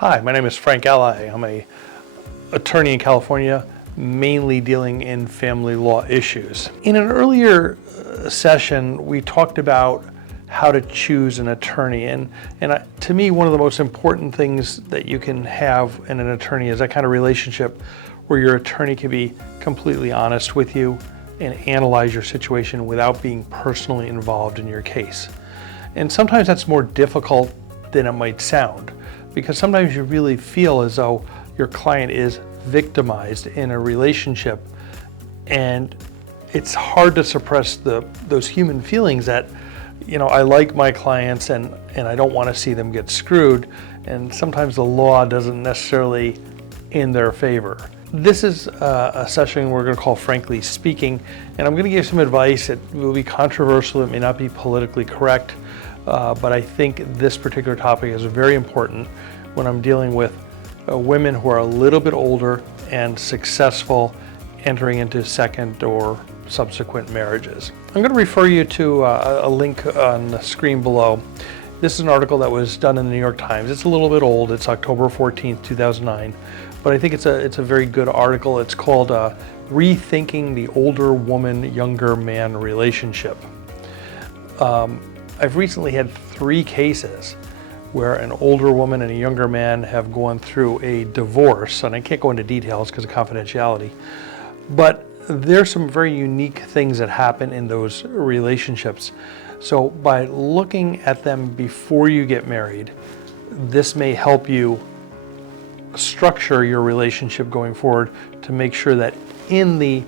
Hi, my name is Frank Ally. I'm an attorney in California, mainly dealing in family law issues. In an earlier session, we talked about how to choose an attorney. To me, one of the most important things that you can have in an attorney is that kind of relationship where your attorney can be completely honest with you and analyze your situation without being personally involved in your case. And sometimes that's more difficult than it might sound, because sometimes you really feel as though your client is victimized in a relationship, and it's hard to suppress those human feelings that, I like my clients and I don't want to see them get screwed, and sometimes the law doesn't necessarily in their favor. This is a session we're going to call Frankly Speaking, and I'm going to give some advice. It will be controversial, it may not be politically correct, but I think this particular topic is very important when I'm dealing with women who are a little bit older and successful entering into second or subsequent marriages. I'm going to refer you to a link on the screen below. This is an article that was done in the New York Times. It's a little bit old. It's October 14th, 2009, but I think it's a very good article. It's called Rethinking the Older Woman, Younger Man Relationship. I've recently had 3 cases where an older woman and a younger man have gone through a divorce, and I can't go into details because of confidentiality, but there's some very unique things that happen in those relationships. So by looking at them before you get married, this may help you structure your relationship going forward to make sure that in the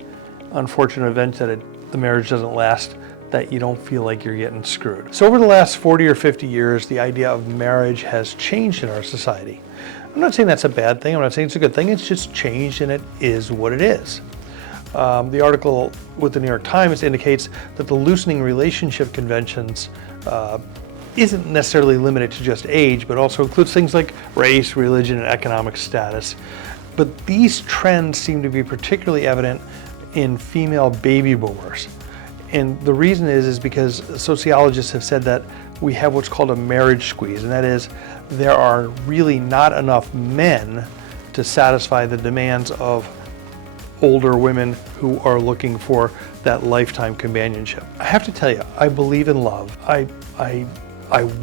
unfortunate event that the marriage doesn't last, that you don't feel like you're getting screwed. So over the last 40 or 50 years, the idea of marriage has changed in our society. I'm not saying that's a bad thing, I'm not saying it's a good thing, it's just changed and it is what it is. The article with the New York Times indicates that the loosening relationship conventions isn't necessarily limited to just age, but also includes things like race, religion, and economic status. But these trends seem to be particularly evident in female baby boomers. And the reason is because sociologists have said that we have what's called a marriage squeeze, and that is there are really not enough men to satisfy the demands of older women who are looking for that lifetime companionship. I have to tell you, I believe in love. I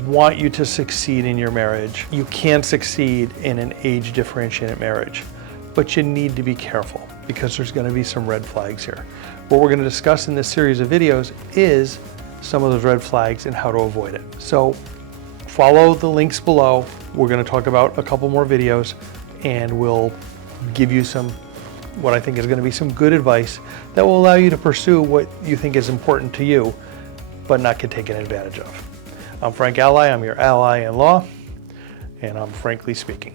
want you to succeed in your marriage. You can succeed in an age differentiated marriage, but you need to be careful because there's going to be some red flags here. What we're going to discuss in this series of videos is some of those red flags and how to avoid it. So follow the links below. We're going to talk about a couple more videos, and we'll give you what I think is going to be some good advice that will allow you to pursue what you think is important to you, but not get taken advantage of. I'm Frank Ally. I'm your ally in law, and I'm frankly speaking.